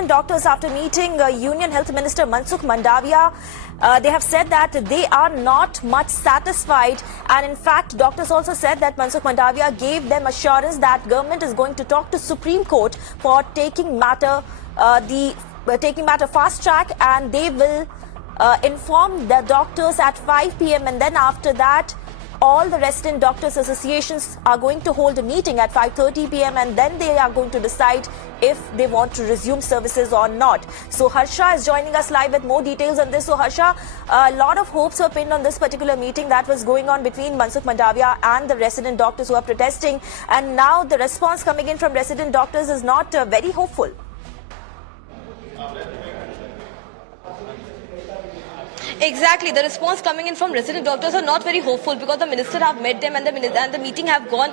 resident doctors after meeting Union Health Minister Mansukh Mandaviya. They have said that they are not much satisfied, and in fact doctors also said that Mansukh Mandaviya gave them assurance that government is going to talk to Supreme Court for taking matter fast track, and they will inform the doctors at 5 p.m. and then after that all the resident doctors associations are going to hold a meeting at 5:30 p.m. and then they are going to decide if they want to resume services or not. So Harsha is joining us live with more details on this. So Harsha, a lot of hopes were pinned on this particular meeting that was going on between Mansukh Mandaviya and the resident doctors who are protesting, and now the response coming in from resident doctors is not very hopeful. Exactly. The response coming in from resident doctors are not very hopeful because the minister have met them and the meeting have gone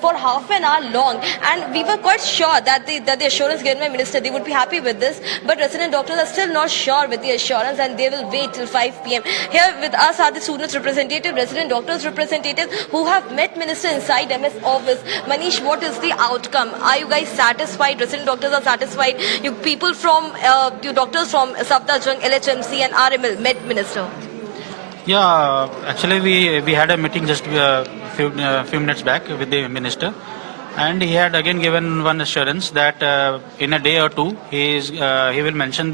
for half an hour long. And we were quite sure that the assurance given by minister, they would be happy with this. But resident doctors are still not sure with the assurance and they will wait till 5 p.m. Here with us are the students representative, resident doctors representative who have met minister inside MS office. Manish, what is the outcome? Are you guys satisfied? Resident doctors are satisfied? You people from, you doctors from Safdarjung, LHMC and RML met minister? Yeah, actually we had a meeting just few minutes back with the minister, and he had again given one assurance that in a day or two he will mention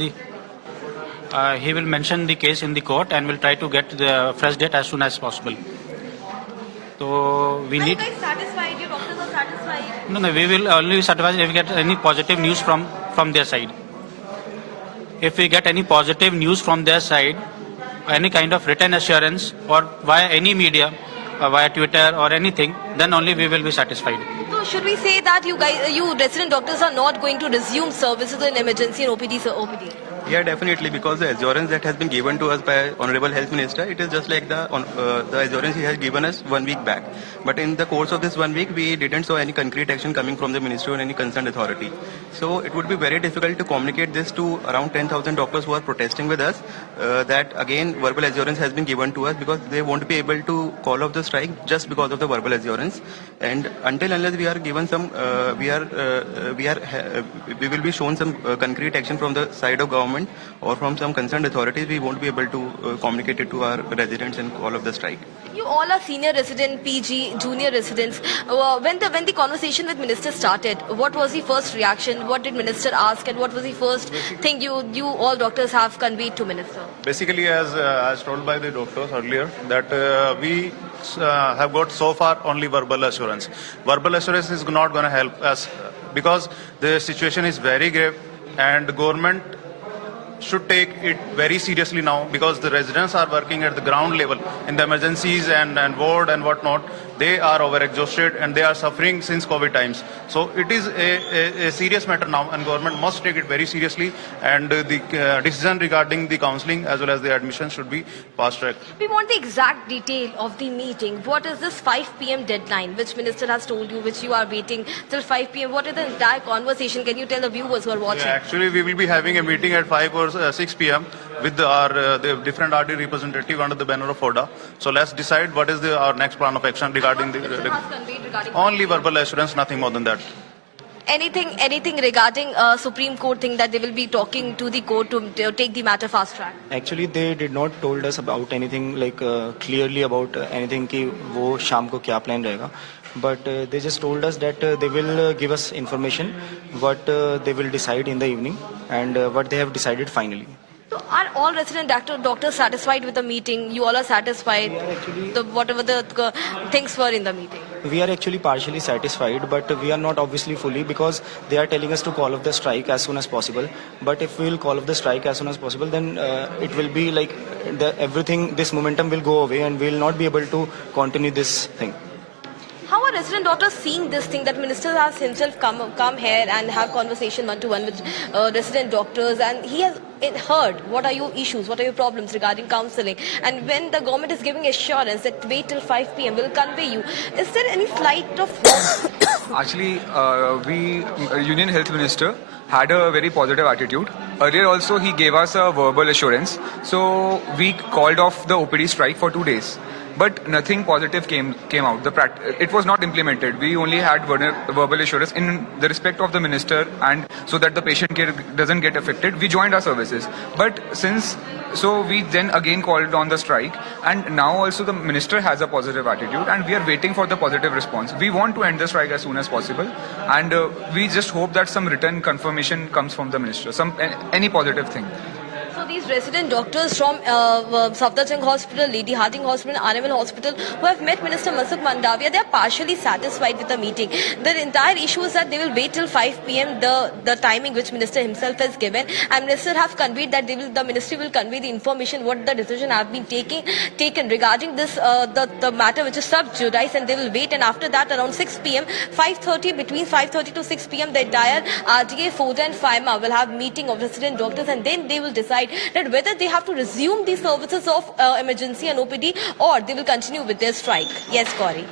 the case in the court and will try to get the fresh date as soon as possible. So we need. Are you guys satisfied? Your doctors are satisfied? No, we will only be satisfied if we get any positive news from their side. If we get any positive news from their side, any kind of written assurance or via any media, via Twitter or anything, then only we will be satisfied. So should we say that you resident doctors are not going to resume services in emergency and OPD? Yeah, definitely, because the assurance that has been given to us by Honorable Health Minister, it is just like the assurance he has given us 1 week back. But in the course of this 1 week, we didn't saw any concrete action coming from the ministry or any concerned authority. So it would be very difficult to communicate this to around 10,000 doctors who are protesting with us, that again verbal assurance has been given to us, because they won't be able to call off the strike just because of the verbal assurance. And until unless we are given some, we will be shown some concrete action from the side of government or from some concerned authorities, we won't be able to communicate it to our residents and call off the strike. You all are senior resident, PG, junior residents. When the conversation with minister started, what was the first reaction? What did minister ask, and what was the first thing you all doctors have conveyed to minister? Basically, as told by the doctors earlier, that we have got so far only verbal assurance. Verbal assurance is not going to help us because the situation is very grave, and the government should take it very seriously now, because the residents are working at the ground level in the emergencies and ward and whatnot. They are over-exhausted and they are suffering since COVID times. So it is a serious matter now, and government must take it very seriously, and the decision regarding the counselling as well as the admission should be fast-tracked. We want the exact detail of the meeting. What is this 5 p.m. deadline which minister has told you, which you are waiting till 5 p.m.? What is the entire conversation? Can you tell the viewers who are watching? Yeah, actually, we will be having a meeting at 5 or 6 p.m. with the different RD representative under the banner of FODA. So let's decide what is our next plan of action regarding only verbal assurance, nothing more than that. Anything regarding Supreme Court thing that they will be talking to the court to take the matter fast track? Actually, they did not told us about anything like clearly about anything कि वो शाम को क्या plan रहेगा. But they just told us that they will give us information what they will decide in the evening and what they have decided finally. So are all resident doctors satisfied with the meeting? You all are satisfied? Whatever the things were in the meeting? We are actually partially satisfied, but we are not obviously fully, because they are telling us to call off the strike as soon as possible. But if we will call off the strike as soon as possible, then it will be like this momentum will go away and we will not be able to continue this thing. How are resident doctors seeing this thing that minister has himself come here and have conversation one-to-one with resident doctors, and he has heard what are your issues, what are your problems regarding counselling, and when the government is giving assurance that wait till 5 p.m. will convey you, is there any slight of Actually, Union Health Minister had a very positive attitude. Earlier also he gave us a verbal assurance. So we called off the OPD strike for 2 days. but nothing positive came out. It was not implemented. We only had verbal assurance in the respect of the minister, and so that the patient care doesn't get affected, we joined our services. But so we then again called on the strike, and now also the minister has a positive attitude, and we are waiting for the positive response. We want to end the strike as soon as possible, and we just hope that some written confirmation comes from the minister, any positive thing. So these resident doctors from Safdarjung Hospital, Lady Hardinge Hospital, Animal Hospital, who have met Minister Mansukh Mandavia, they are partially satisfied with the meeting. The entire issue is that they will wait till 5 p.m. the timing which Minister himself has given, and Minister have conveyed that the Ministry will convey the information what the decision have been taken regarding this the matter which is sub judice, and they will wait. And after that, around 6 p.m., 5:30 between 5:30 to 6 p.m. the entire RTA, FOTA and FIMA will have meeting of resident doctors, and then they will decide that whether they have to resume the services of emergency and OPD, or they will continue with their strike. Yes, Gauri.